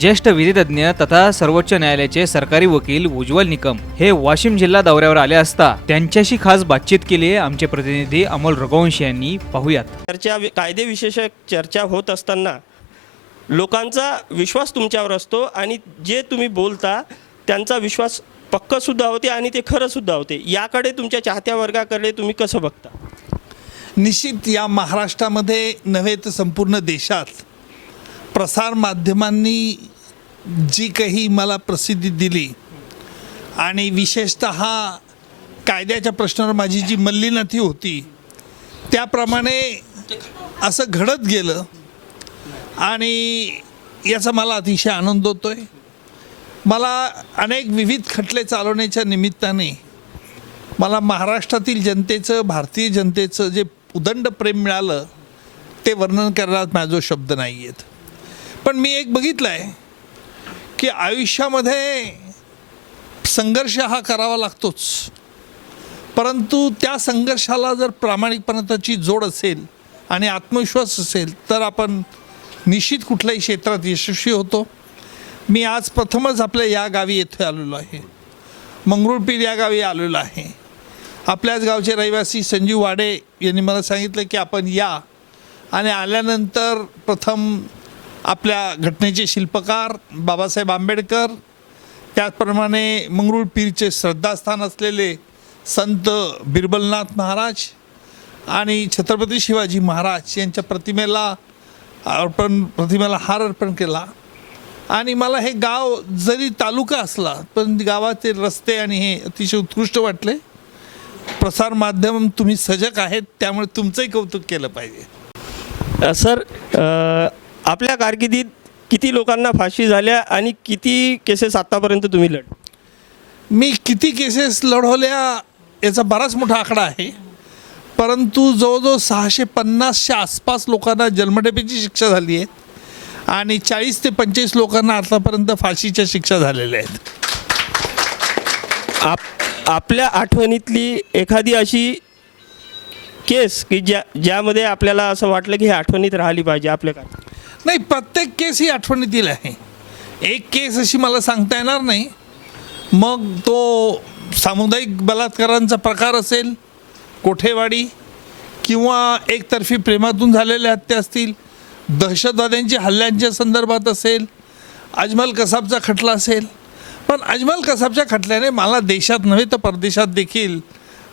ज्येष्ठ विधितज्ञ तथा सर्वोच्च न्यायालयाचे सरकारी वकील उज्ज्वल निकम हे वाशिम जिल्हा दौऱ्यावर आले असता त्यांच्याशी खास बातचीत केली आहे. आमचे प्रतिनिधी अमोल रघुवंशी यांनी पाहुयात. चर्चा कायदेविषयक चर्चा होत असताना लोकांचा विश्वास तुमच्यावर असतो आणि जे तुम्ही बोलता त्यांचा विश्वास पक्कसुद्धा होते आणि ते खरंसुद्धा होते. याकडे तुमच्या चाहत्या वर्गाकडे तुम्ही कसं बघता? निश्चित या महाराष्ट्रामध्ये नव्हे तर संपूर्ण देशात प्रसारमाध्यमांनी जी काही मला प्रसिद्धी दिली आणि विशेषत कायद्याच्या प्रश्नावर माझी जी मल्लीनाथी होती त्याप्रमाणे असं घडत गेलं आणि याचा मला अतिशय आनंद होतो आहे मला अनेक विविध खटले चालवण्याच्या निमित्ताने मला महाराष्ट्रातील जनतेचं भारतीय जनतेचं जे उदंड प्रेम मिळालं ते वर्णन करण्यात माझा शब्द नाही आहेत पण मी एक बघितलं आहे की आयुष्यामध्ये संघर्ष हा करावा लागतोच. परंतु त्या संघर्षाला जर प्रामाणिकपणाची जोड असेल आणि आत्मविश्वास असेल तर आपण निश्चित कुठल्याही क्षेत्रात यशस्वी होतो. मी आज प्रथमच आपल्या या गावी येथे आलेलो आहे. मंगरुळपीर या गावी आलेलो आहे. आपल्याच गावचे रहिवासी संजीव वाडे यांनी मला सांगितलं की आपण या आणि आल्यानंतर प्रथम आपल्या घटनेचे शिल्पकार बाबासाहेब आंबेडकर त्याचप्रमाणे मंगरुळपीरचे श्रद्धास्थान असलेले संत बिरबलनाथ महाराज आणि छत्रपती शिवाजी महाराज यांच्या प्रतिमेला अर्पण प्रतिमेला हार अर्पण केला. आणि मला हे गाव जरी तालुका असला पण गावाचे रस्ते आणि हे अतिशय उत्कृष्ट वाटले. प्रसार माध्यम तुम्ही सजग आहेत त्यामुळे तुमचंही कौतुक केलं पाहिजे. सर आपल्या कारकिर्दीत किती लोकांना फाशी झाल्या आणि किती केसेस आत्तापर्यंत तुम्ही लढ? मी किती केसेस लढवल्या याचा बराच मोठा आकडा आहे. परंतु जवळजवळ सहाशे पन्नासच्या आसपास लोकांना जन्मठेपेची शिक्षा झाली आहे आणि चाळीस ते पंचेचाळीस लोकांना आतापर्यंत फाशीच्या शिक्षा झालेल्या आहेत. आप आपल्या आठवणीतली एखादी अशी केस की ज्या ज्यामध्ये आपल्याला असं वाटलं की हे आठवणीत राहिली पाहिजे आपल्या काय नाही प्रत्येक केस ही आठवणीतील आहे. एक केस अशी मला सांगता येणार नाही. मग तो सामुदायिक बलात्कारांचा प्रकार असेल कोठेवाडी किंवा एकतर्फी प्रेमातून झालेल्या हत्या असतील दहशतवाद्यांच्या हल्ल्यांच्या संदर्भात असेल अजमल कसाबचा खटला असेल. पण अजमल कसाबच्या खटल्याने मला देशात नव्हे तर परदेशात देखील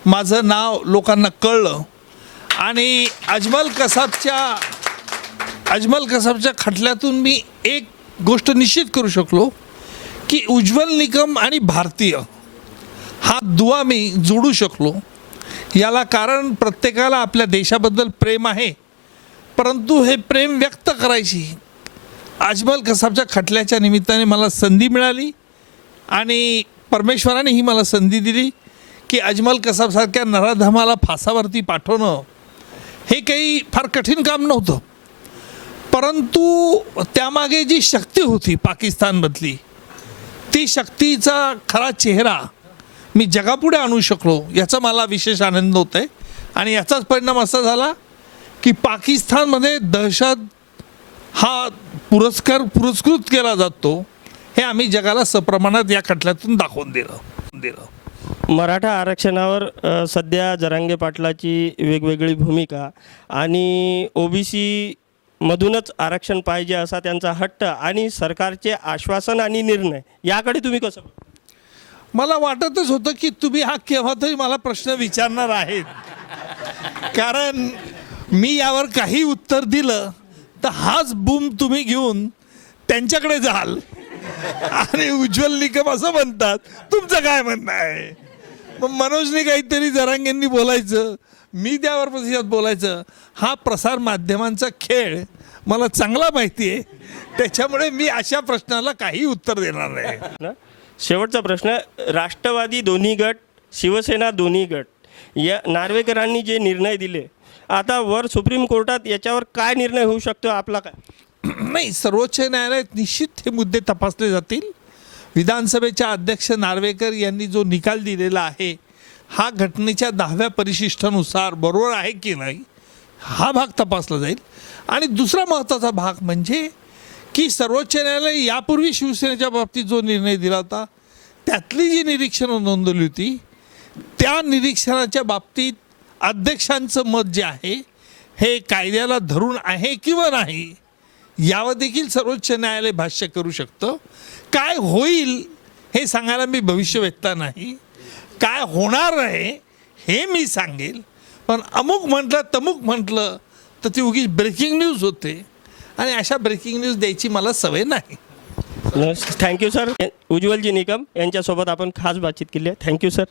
माझं नाव लोकांना कळलं. आणि अजमल कसाबच्या अजमल कसाबच्या खटल्यातून मी एक गोष्ट निश्चित करू शकलो की उज्ज्वल निकम आणि भारतीय हा दुवा मी जोडू शकलो. याला कारण प्रत्येकाला आपल्या देशाबद्दल प्रेम आहे परंतु हे प्रेम व्यक्त करायची. अजमल कसाबच्या खटल्याच्या निमित्ताने मला संधी मिळाली आणि परमेश्वराने ही मला संधी दिली की अजमल कसाबसारख्या नराधमाला फासावरती पाठवणं. हे काही फार कठीण काम नव्हतं. परंतु त्यामागे जी शक्ती होती पाकिस्तानमधली ती शक्तीचा खरा चेहरा मी जगापुढे आणू शकलो याचा मला विशेष आनंद होत आहे आणि याचाच परिणाम असा झाला की पाकिस्तानमध्ये दहशत हा पुरस्कार पुरस्कृत केला जातो हे आम्ही जगाला सप्रमाणात या खटल्यातून दाखवून दिलं. दिलं. मराठा आरक्षणावर सध्या जरांगे पाटलाची वेगवेगळी भूमिका आणि ओबीसी मधूनच आरक्षण पाहिजे असा त्यांचा हट्ट आणि सरकारचे आश्वासन आणि निर्णय याकडे तुम्ही कसं मला वाटतच होतं की तुम्ही हा केव्हा तरी मला प्रश्न विचारणार आहेत. कारण मी यावर काही उत्तर दिलं तर हाच बूम तुम्ही घेऊन त्यांच्याकडे जाल. आणि उज्ज्वल निकम असं म्हणतात तुमचं काय म्हणणं आहे? मग मनोजने काहीतरी जरांगेंनी बोलायचं मी त्यावर प्रतिसाद बोलायचं. हा प्रसार माध्यमांचा खेळ. मला चांगला माहिती आहे. त्याच्यामुळे मी अशा प्रश्नाला काही उत्तर देणार नाही. ना शेवटचा प्रश्न राष्ट्रवादी दोन्ही गट शिवसेना दोन्ही गट या नार्वेकरांनी जे निर्णय दिले आता वर सुप्रीम कोर्टात याच्यावर काय निर्णय होऊ शकतो आपला काय? नाही सर्वोच्च न्यायालयात निश्चित हे मुद्दे तपासले जातील. विधानसभेच्या अध्यक्ष नार्वेकर यांनी जो निकाल दिलेला आहे हा घटनेच्या दहाव्या परिशिष्टानुसार बरोबर आहे की नाही हा भाग तपासला जाईल. आणि दुसरा महत्त्वाचा भाग म्हणजे की सर्वोच्च न्यायालय यापूर्वी शिवसेनेच्या बाबतीत जो निर्णय दिला होता त्यातली जी निरीक्षणं नोंदवली होती त्या निरीक्षणाच्या बाबतीत अध्यक्षांचं मत जे आहे हे कायद्याला धरून आहे किंवा नाही यावर देखील सर्वोच्च न्यायालय भाष्य करू शकतं. काय होईल हे सांगायला मी भविष्यवेत्ता नाही. काय होणार आहे हे मी सांगेल. पण अमुक म्हटलं तमुक म्हटलं तर ती उगीच ब्रेकिंग न्यूज होते. आणि अशा ब्रेकिंग न्यूज द्यायची मला सवय नाही. थँक्यू सर उज्ज्वलजी निकम यांच्यासोबत आपण खास बातचीत केली आहे. Thank you sir